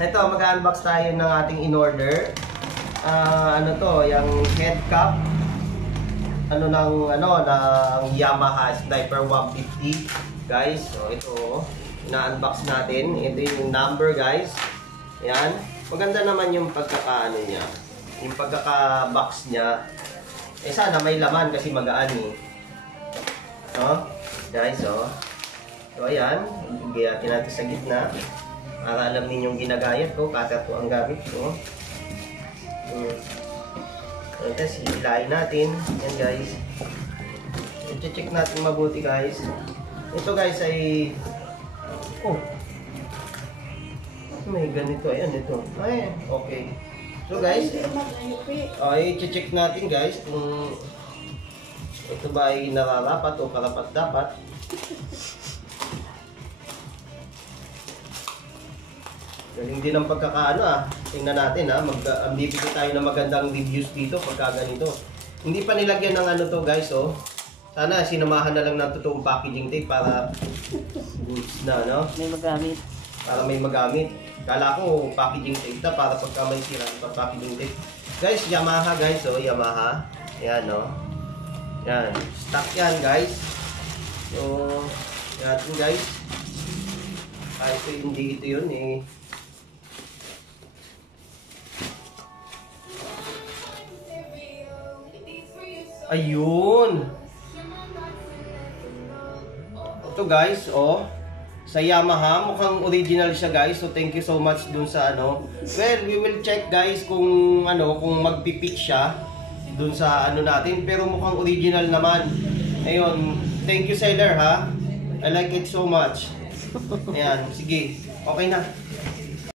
Ito, mag-unbox tayo ng ating in-order. Ano to, yung head cap. Ng Yamaha Sniper 150. Guys, so ito, ina-unbox natin. Ito yung number, guys. Ayan. Maganda naman yung pagkakaano niya. Yung pagkaka-box niya. Eh sana may laman kasi magaan eh. No? Guys, so ayan. Igayatin natin sa gitna. Para alam ninyong ginagayat ko, cutter po ang gamit ko. Ito, silain natin. Yan guys. I-check natin mabuti guys. Ito guys ay... Oh! May ganito. Ayan, ito. Ay, okay. So guys, i-check natin guys kung ito ba ay nararapat o karapat-dapat. Galing din ang pagkakaano Tingnan natin bibigyan tayo ng magandang reviews dito pagka ganito. Hindi pa nilagyan ng ano to guys Sana sinamahan na lang ng totoong packaging tape para goods na may magamit. Para may magamit. Kala ko packaging tape na para pagka may sira pa packaging tape. Guys, Yamaha guys Yamaha. Ayan Yan. Stock yan guys. So, yan guys. Kahit hindi ito yun Ayun. Ito guys, sa Yamaha, mukhang original siya guys. So thank you so much dun sa Well, we will check guys kung kung magpipitch siya dun sa natin, pero mukhang original naman. Ayun, thank you seller I like it so much. Ayan, sige. Okay na.